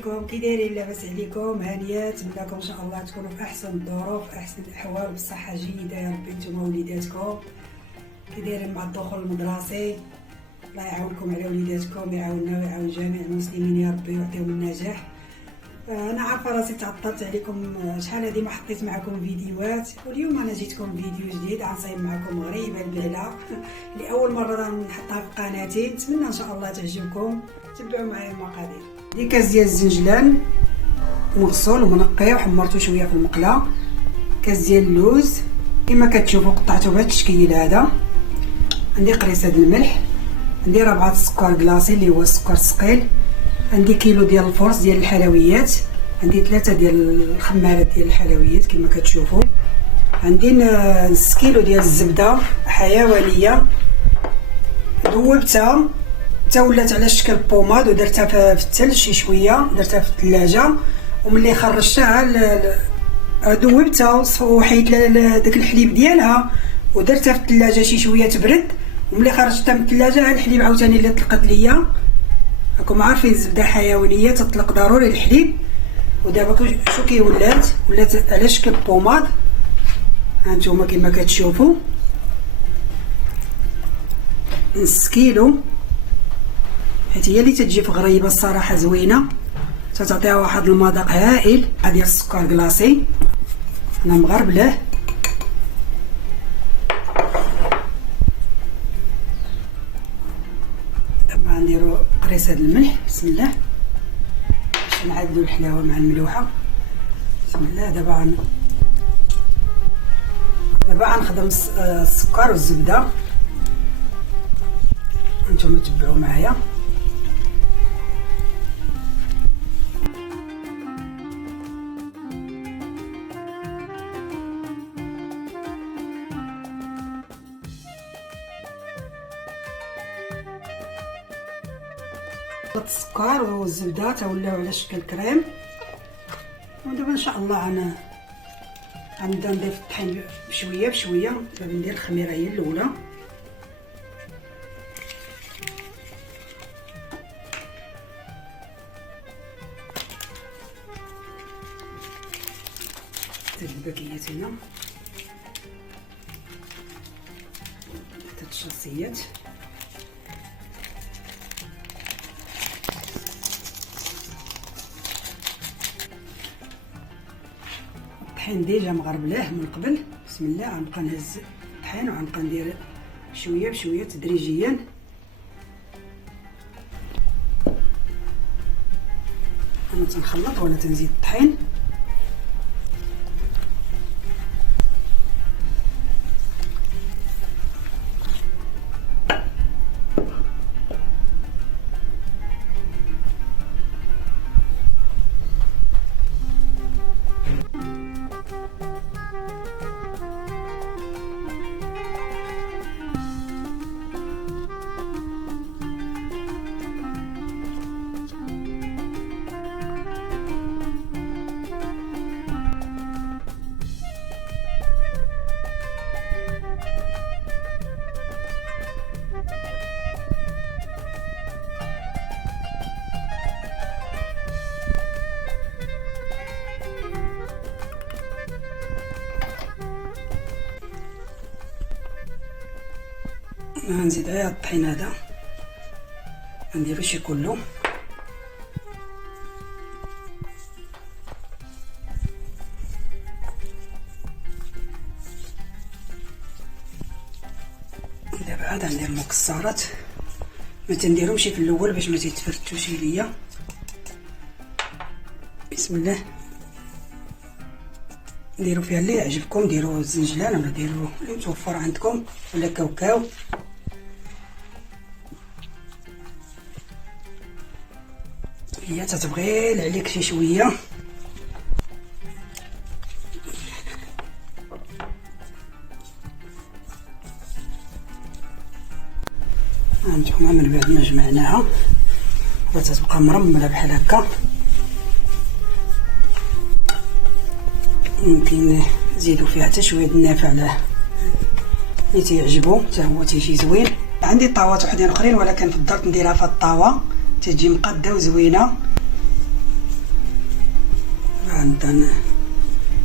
عليكم، كي دايرين؟ لاباس عليكم؟ هانيات، نتمنىكم ان شاء الله تكونوا في احسن الظروف، في احسن الاحوال، بصحه جيده يا ربي نتوما وليداتكم. كي دايرين مع الدخول المدرسي؟ الله يعاونكم على وليداتكم، يعاوننا ويعاون جميع المسلمين يا ربي ويعطيهم النجاح. انا عارفه راسي تعطلت عليكم، شحال هذه ما حطيت معكم فيديوهات، واليوم انا جيتكم فيديو جديد غنصايب معكم غريبه البعله لاول مره نحطها في قناتي. نتمنى ان شاء الله تعجبكم، تبعوا معايا المقادير. دي كاس ديال الزنجلان مغسول ومنقي وحمرته شويه في المقله، كاس ديال اللوز كما كتشوفوا قطعته بهذا التشكيل هذا، عندي قريصه د الملح، عندي ربعه السكر كلاصي اللي هو السكر الثقيل، عندي كيلو ديال الفرص ديال الحلويات، عندي 3 ديال الخمارات ديال الحلويات كما كتشوفوا، عندي نص كيلو ديال الزبده حيوانيه ذوبتها حتى ولات على شكل بوماد ودرتها في الثلج شي شويه، درتها في الثلاجه وملي خرجتها ذوبتها وحيت داك الحليب ديالها ودرتها في الثلاجه شي شويه تبرد، وملي خرجتها من الثلاجه الحليب عاوتاني اللي طلقت ليا. راكم عارفين الزبده حيوانيه تطلق ضروري الحليب، ودابا شو كي ولات على شكل بوماد هانتوما كما كتشوفوا. نص كيلو حيت هي اللي تتجي في غريبه الصراحه زوينه، تتعطيها واحد المذاق هائل. ديال السكر كلاصي انا مغربله، دابا غنديرو قريصه د الملح. بسم الله باش نعدلو الحلاوه مع الملوحه. بسم الله. دابا غنخدم السكر والزبده، نتوما تبعوا معايا. السكر والزبده تولاو على شكل كريم، ودابا ان شاء الله غنبدا نضيف الطحين بشويه بشويه. دابا ندير الخميره هي الاولى، الباكيات هنا، 3 شاصيات، الطحين ديجا مغربلاه من قبل. بسم الله. غنبقى نهز الطحين وغنبقى ندير شويه بشويه تدريجيا. انا تنخلط ولا تنزيد الطحين. غنزيد غير الطحين هذا، غنديرو شي كله. دابا عاد غندير المكسرات، ما تنديرهمش في الاول باش ما تيتفرتوش ليا. بسم الله. ديروا فيها اللي يعجبكم، ديروا الزنجلان ولا ديروا اللي متوفر عندكم ولا كاوكاو. هي تتبغي عليك شي شويه. هانتوما من بعد ما جمعناها تتبقى مرمله بحال هكا. ممكن نزيدو فيها حتى شويه د النافع على اللي تيعجبو، حتى هو تيجي زوين. عندي طاوات وحدين اخرين ولكن فضلت نديرها في الطاوه تجي مقاده وزوينه. غنبدا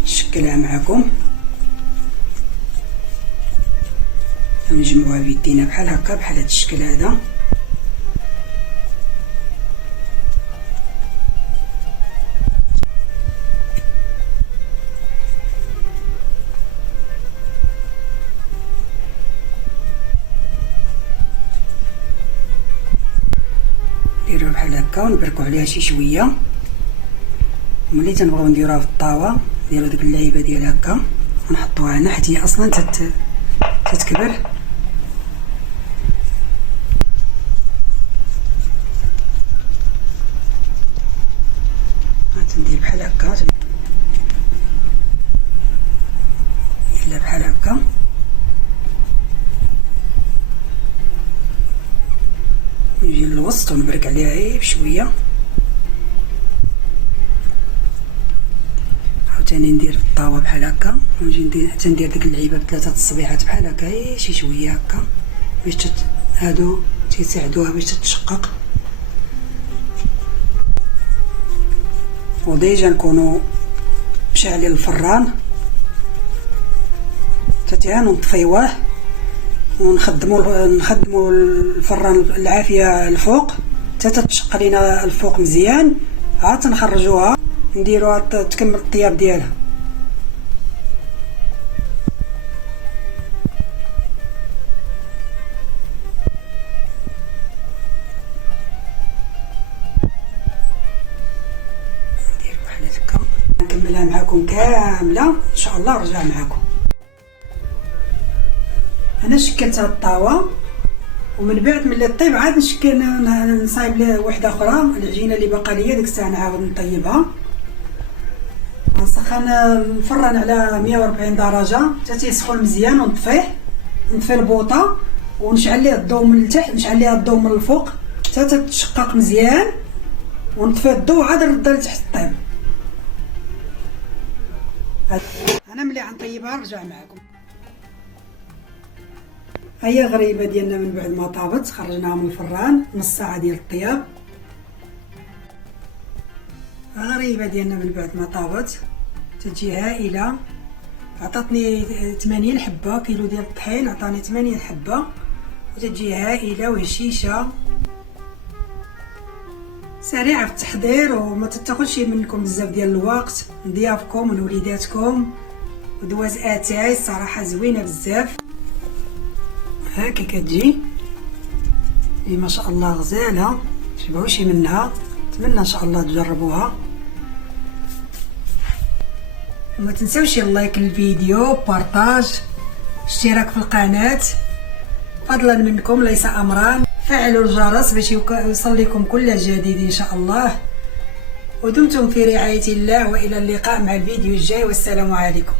نشكلها معكم. نجمعوها بيدينا بحال هكا، بحال هاد الشكل هذا. نديروها بحال هكا ونبركو عليها شي شويه. ملي تنبغيو نديروها في الطاوه نديرو ديك اللعيبه ديال هكا ونحطوها هنا، حيت هي اصلا تتكبر. ندير بحال هكا، الا بحال هكا. نجي للوسط ونبرك عليها غير بشويه. عاوتاني ندير في الطاوه بحال هكا، ونجي حتى ندير ديك اللعيبه بثلاثه الصبيحات بحال هكا، غير شي شويه هكا باش هادو تيساعدوها باش تتشقق. وديجا نكونوا مشعلين الفران حتى نطفيوه ونخدموا الفران العافيه الفوق حتى تتشق لينا الفوق مزيان. عاد تنخرجوها نديروها تكمل الطياب ديالها. ندير بحال هكا نكملها معكم كامله ان شاء الله. نرجع معكم. انا شكلت هاد الطاوه، ومن بعد ملي طيب عاد نصايب وحده اخرى العجينه اللي باقا ليا ديك الساعه نعاود نطيبها. غنسخن الفران على 140 درجه حتى تيسخن مزيان، نطفي البوطه ونشعل ليه الضوء من التحت، نشعل ليها الضوء من الفوق حتى تتشقق مزيان، ونطفي الضوء عاد نردها لتحت طيب. انا ملي غنطيبها نرجع معكم. هيا غريبه ديالنا من بعد ما طابت خرجناها من الفران، نص ساعه ديال الطياب. غريبه ديالنا من بعد ما طابت تجي هائله. عطاتني 80 حبه، كيلو ديال الطحين عطاني 80 حبه، وتجي هائله وهشيشه سريعه في التحضير، وما تاخذش منكم بزاف ديال الوقت لضيافكم ولوليداتكم، ودواز اتاي صراحه زوينه بزاف. هاكي كتجي ما شاء الله غزاله، متشبعوش منها. نتمنى ان شاء الله تجربوها، وما تنساوش اللايك للفيديو، بارطاج، اشتراك في القناه فضلا منكم ليس امرا. فعلوا الجرس باش يوصل لكم كل جديد ان شاء الله. ودمتم في رعايه الله، والى اللقاء مع الفيديو الجاي، والسلام عليكم.